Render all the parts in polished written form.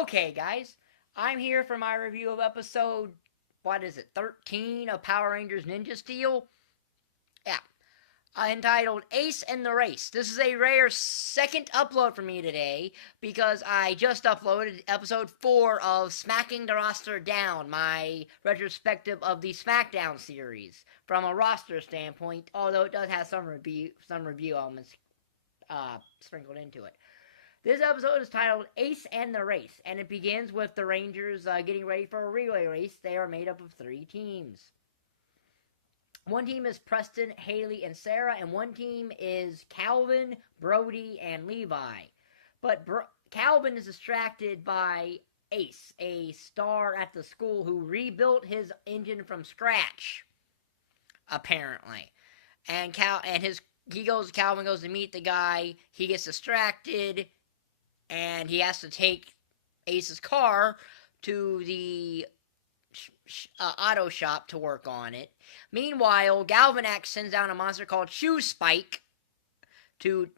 Okay, guys, I'm here for my review of episode, 13 of Power Rangers Ninja Steel? Yeah, entitled Ace and the Race. This is a rare second upload for me today because I just uploaded episode 4 of Smacking the Roster Down, my retrospective of the SmackDown series from a roster standpoint, although it does have some review elements sprinkled into it. This episode is titled Ace and the Race, and it begins with the Rangers getting ready for a relay race. They are made up of 3 teams. One team is Preston, Haley, and Sarah, and one team is Calvin, Brody, and Levi. But Calvin is distracted by Ace, a star at the school who rebuilt his engine from scratch, apparently. And Calvin goes to meet the guy. He gets distracted, and he has to take Ace's car to the auto shop to work on it. Meanwhile, Galvanax sends down a monster called Shoe Spike to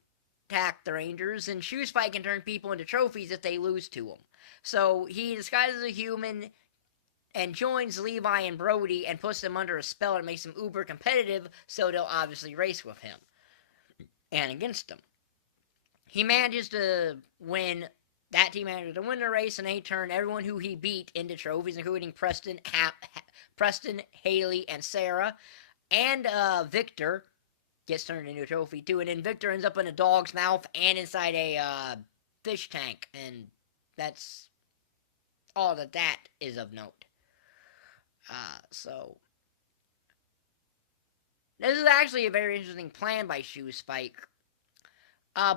attack the Rangers, and Shoe Spike can turn people into trophies if they lose to him. So he disguises as a human and joins Levi and Brody and puts them under a spell that makes them uber competitive, so they'll obviously race with him and against him. He manages to win. That team manages to win the race, and they turn everyone who he beat into trophies, including Preston, Haley, and Sarah. And Victor gets turned into a trophy too. And then Victor ends up in a dog's mouth and inside a fish tank. And that's all that is of note. So this is actually a very interesting plan by Shoe Spike.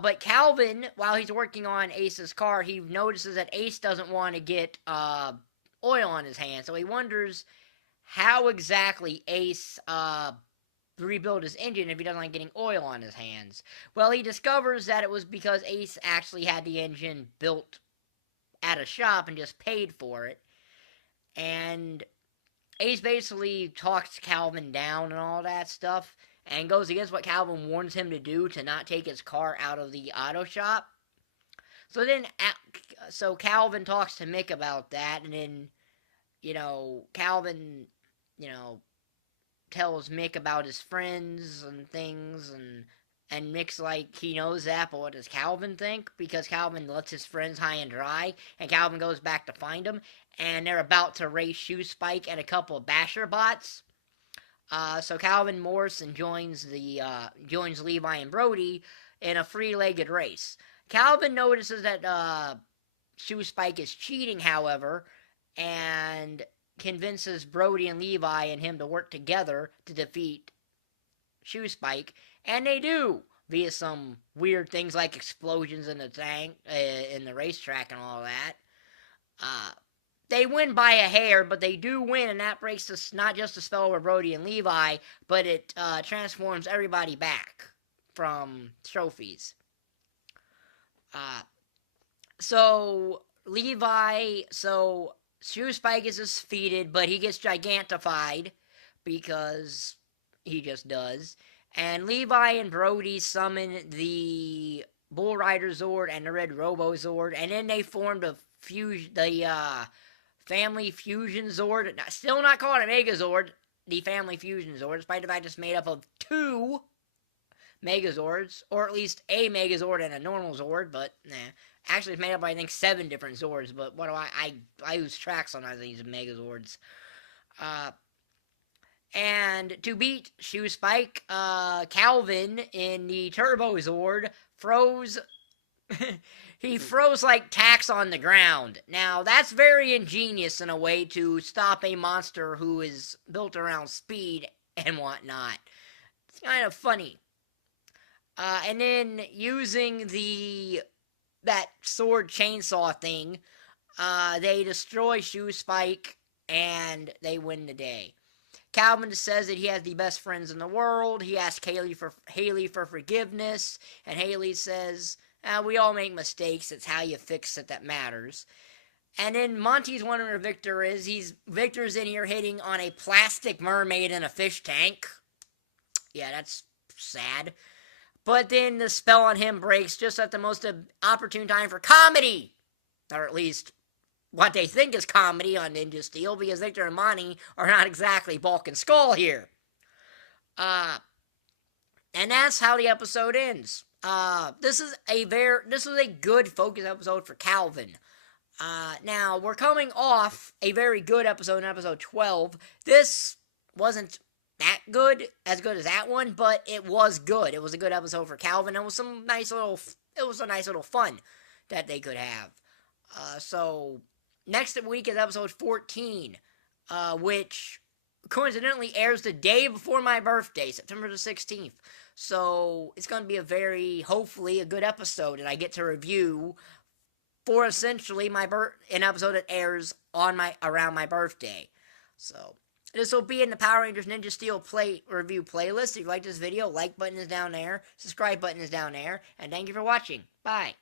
But Calvin, while he's working on Ace's car, he notices that Ace doesn't want to get oil on his hands. So he wonders how exactly Ace rebuilt his engine if he doesn't like getting oil on his hands. Well, he discovers that it was because Ace actually had the engine built at a shop and just paid for it. And Ace basically talks Calvin down and all that stuff, and goes against what Calvin warns him to do, to not take his car out of the auto shop. So Calvin talks to Mick about that, and then, Calvin, tells Mick about his friends and things, and Mick's like, he knows that, but what does Calvin think? Because Calvin lets his friends high and dry, and Calvin goes back to find them, and they're about to race Shoe Spike and a couple of Basher bots. So Calvin Morrison joins Levi and Brody in a 3-legged race. Calvin notices that Shoe Spike is cheating, however, and convinces Brody and Levi and him to work together to defeat Shoe Spike, and they do, via some weird things like explosions in the tank, in the racetrack and all that. They win by a hair, but they do win, and that breaks not just the spell over Brody and Levi, but it transforms everybody back from trophies. So Shoe Spike is defeated, but he gets gigantified, because he just does. And Levi and Brody summon the Bull Rider Zord and the Red Robo Zord, and then they formed the Family Fusion Zord. Still not called a Megazord, the Family Fusion Zord, despite the fact it's made up of 2 Megazords, or at least a Megazord and a normal Zord, but actually it's made up of, I think, 7 different Zords, but what do I lose track sometimes of these Megazords. And to beat Shoe Spike, Calvin in the Turbo Zord froze he froze like tacks on the ground. Now, that's very ingenious in a way to stop a monster who is built around speed and whatnot. It's kind of funny. And then using that sword chainsaw thing, they destroy Shoe Spike and they win the day. Calvin says that he has the best friends in the world. He asks Haley for forgiveness, and Haley says, we all make mistakes. It's how you fix it that matters. And then Monty's wondering where Victor is. Victor's in here hitting on a plastic mermaid in a fish tank. Yeah, that's sad. But then the spell on him breaks just at the most opportune time for comedy. Or at least what they think is comedy on Ninja Steel, because Victor and Monty are not exactly Bulk and Skull here. And that's how the episode ends. This is a good focus episode for Calvin. Now we're coming off a very good episode in episode 12. This wasn't that good as that one, but it was good. It was a good episode for Calvin. It was a nice little fun that they could have. So next week is episode 14, which coincidentally airs the day before my birthday, September the 16th. So it's going to be hopefully a good episode, and I get to review for essentially an episode that airs around my birthday. So this will be in the Power Rangers Ninja Steel review playlist. If you like this video, like button is down there, subscribe button is down there, and thank you for watching. Bye.